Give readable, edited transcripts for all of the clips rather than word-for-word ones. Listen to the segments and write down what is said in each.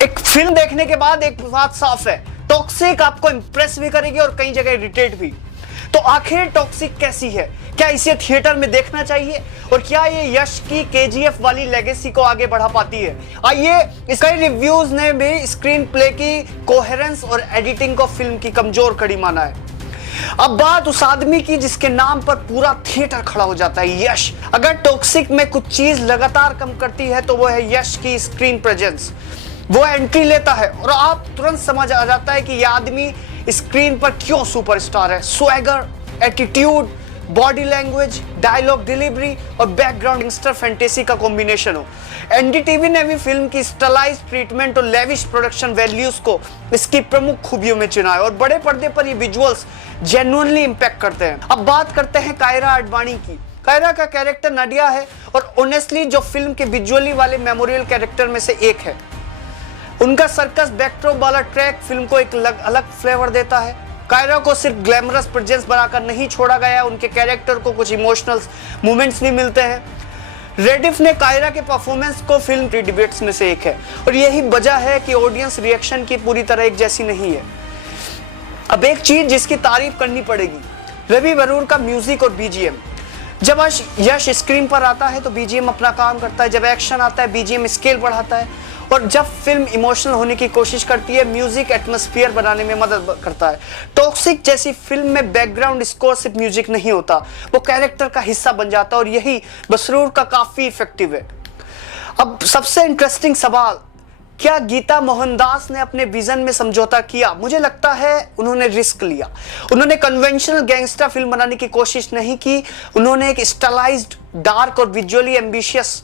एक फिल्म देखने के बाद एक बात साफ है, टॉक्सिक आपको इंप्रेस भी करेगी और कई जगह इरिटेट भी। तो आखिर टॉक्सिक कैसी है? क्या इसे थिएटर में देखना चाहिए? और क्या ये यश की केजीएफ वाली लेगेसी को आगे बढ़ा पाती है? आइए, इसके रिव्यूज ने भी स्क्रीन प्ले की कोहेरेंस और एडिटिंग को फिल्म की कमजोर कड़ी माना है। अब बात उस आदमी की जिसके नाम पर पूरा थिएटर खड़ा हो जाता है, यश। अगर टॉक्सिक में कुछ चीज लगातार कम करती है तो वो है यश की स्क्रीन प्रेजेंस। वो एंट्री लेता है और आप तुरंत समझ आ जाता है कि यह आदमी स्क्रीन पर क्यों सुपरस्टार है। Swagger, attitude, body language, dialogue delivery और बैकग्राउंड गैंगस्टर फैंटेसी का कॉम्बिनेशन हो। एनडीटीवी ने भी फिल्म की स्टाइलाइज्ड ट्रीटमेंट और लेविश प्रोडक्शन वैल्यूज को इसकी प्रमुख खूबियों में चुना है और बड़े पर्दे पर ये विजुअल्स जेन्युइनली इंपैक्ट करते हैं। अब बात करते हैं कायरा आडवाणी की। कायरा का कैरेक्टर नडिया है और ऑनेस्टली जो फिल्म के विजुअली वाले मेमोरियल कैरेक्टर में से एक है। उनका सर्कस बैकड्रॉप वाला ट्रैक फिल्म को एक अलग फ्लेवर देता है। कायरा को सिर्फ ग्लैमरस प्रेजेंस बनाकर नहीं छोड़ा गया, उनके कैरेक्टर को कुछ इमोशनल मोमेंट्स भी मिलते हैं। रेडिफ ने कायरा के परफॉर्मेंस को फिल्म की डिबेट्स में से एक है और यही वजह है कि ऑडियंस रिएक्शन की पूरी तरह एक जैसी नहीं है। अब एक चीज जिसकी तारीफ करनी पड़ेगी, रवि वरूर का म्यूजिक और बीजीएम। जब यश स्क्रीन पर आता है तो बीजीएम अपना काम करता है, जब एक्शन आता है बीजीएम स्केल बढ़ाता है और जब फिल्म इमोशनल होने की कोशिश करती है म्यूजिक एटमॉस्फेयर बनाने में मदद करता है। टॉक्सिक जैसी फिल्म में बैकग्राउंड स्कोर सिर्फ म्यूजिक नहीं होता, वो कैरेक्टर का हिस्सा बन जाता है और यही बसरूर का काफी इफेक्टिव है। अब सबसे इंटरेस्टिंग सवाल, क्या गीता मोहनदास ने अपने विजन में समझौता किया? मुझे लगता है उन्होंने रिस्क लिया। उन्होंने कन्वेंशनल गैंगस्टर फिल्म बनाने की कोशिश नहीं की, उन्होंने एक स्टाइलाइज्ड, डार्क और विजुअली एम्बिशियस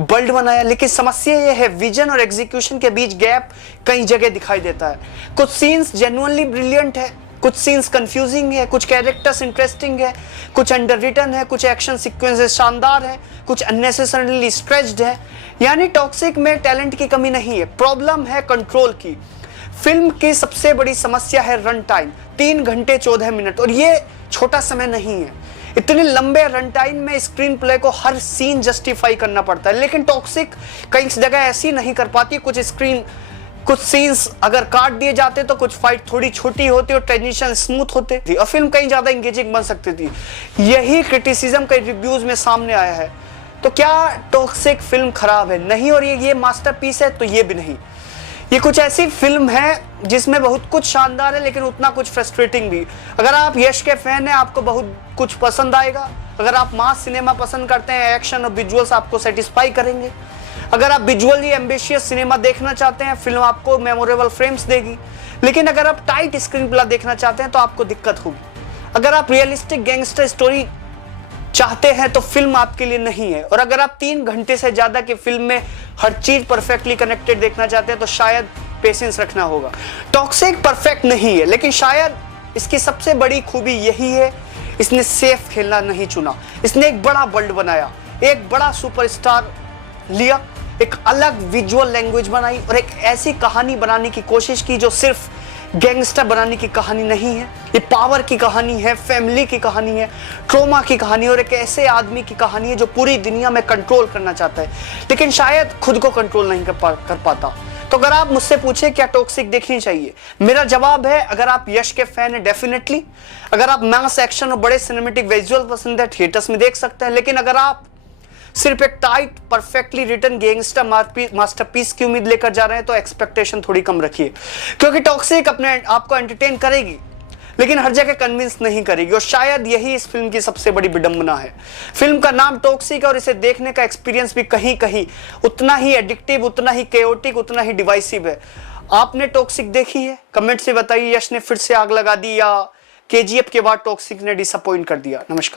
वर्ल्ड बनाया। लेकिन समस्या यह है, विजन और एग्जीक्यूशन के बीच गैप कई जगह दिखाई देता है। कुछ सीन्स जेन्युइनली ब्रिलियंट है, कुछ सीन्स कंफ्यूजिंग है, कुछ कैरेक्टर्स इंटरेस्टिंग है, कुछ अंडररिटन है, कुछ एक्शन सीक्वेंसेस शानदार है, कुछ अननेसेसरीली स्ट्रेच्ड है। यानी टॉक्सिक में टैलेंट की कमी नहीं है, प्रॉब्लम है कंट्रोल की। फिल्म की सबसे बड़ी समस्या है रन टाइम, 3 घंटे 14 मिनट, और ये छोटा समय नहीं है। इतने लंबे रन टाइम में स्क्रीन प्ले को हर सीन जस्टिफाई करना पड़ता है, लेकिन टॉक्सिक कई जगह ऐसी नहीं कर पाती। कुछ सीन्स अगर काट दिए जाते तो कुछ फाइट थोड़ी छोटी होती और ट्रांजिशन स्मूथ होते थी और फिल्म कहीं ज्यादा एंगेजिंग बन सकती थी। यही क्रिटिसिज्म कई रिव्यूज में सामने आया है। तो क्या टॉक्सिक फिल्म खराब है? नहीं, और ये मास्टरपीस है तो ये भी नहीं। ये कुछ ऐसी फिल्म है जिसमें बहुत कुछ शानदार है लेकिन उतना कुछ फ्रस्ट्रेटिंग भी। अगर आप यश के फैन हैं आपको बहुत कुछ पसंद आएगा। अगर आप मास सिनेमा पसंद करते हैं, एक्शन और विजुअल्स आपको सेटिस्फाई करेंगे। अगर आप विजुअली एम्बिशियस सिनेमा देखना चाहते हैं, फिल्म आपको मेमोरेबल फ्रेम्स देगी। लेकिन अगर आप टाइट स्क्रीन प्ले देखना चाहते हैं तो आपको दिक्कत होगी। अगर आप रियलिस्टिक गैंगस्टर स्टोरी चाहते हैं तो फिल्म आपके लिए नहीं है। और अगर आप 3 घंटे से ज्यादा की फिल्म में हर चीज परफेक्टली कनेक्टेड देखना चाहते हैं तो शायद पेशेंस रखना होगा। टॉक्सिक परफेक्ट नहीं है, लेकिन शायद इसकी सबसे बड़ी खूबी यही है, इसने सेफ खेलना नहीं चुना। इसने एक बड़ा वर्ल्ड बनाया, एक बड़ा सुपरस्टार लिया, एक अलग विजुअल लैंग्वेज बनाई और एक ऐसी कहानी बनाने की कोशिश की जो सिर्फ गैंगस्टर बनाने की कहानी नहीं है। ये पावर की कहानी है, फैमिली की कहानी है, ट्रॉमा की कहानी और एक ऐसे आदमी की कहानी है जो पूरी दुनिया में कंट्रोल करना चाहता है लेकिन शायद खुद को कंट्रोल नहीं कर पाता। तो अगर आप मुझसे पूछे क्या टॉक्सिक देखनी चाहिए, मेरा जवाब है अगर आप यश के फैन है डेफिनेटली। अगर आप मास एक्शन और बड़े सिनेमेटिक विजुअल पसंद है, थिएटर्स में देख सकते हैं। लेकिन अगर आप सिर्फ एक tight perfectly written gangster masterpiece की उम्मीद लेकर जा रहे हैं तो एक्सपेक्टेशन थोड़ी कम रखिए, क्योंकि टॉक्सिक अपने आपको एंटरटेन करेगी लेकिन हर जगह कन्विंस नहीं करेगी। और शायद यही इस फिल्म की सबसे बड़ी विडंबना है। फिल्म का नाम टॉक्सिक है और इसे देखने का एक्सपीरियंस भी कहीं कहीं उतना ही एडिक्टिव, उतना ही केओटिक, उतना ही डिवाइसिव है। आपने टॉक्सिक देखी है? कमेंट से बताइए, यश ने फिर से आग लगा दी या केजीएफ के बाद टॉक्सिक ने डिसअपॉइंट कर दिया? नमस्कार।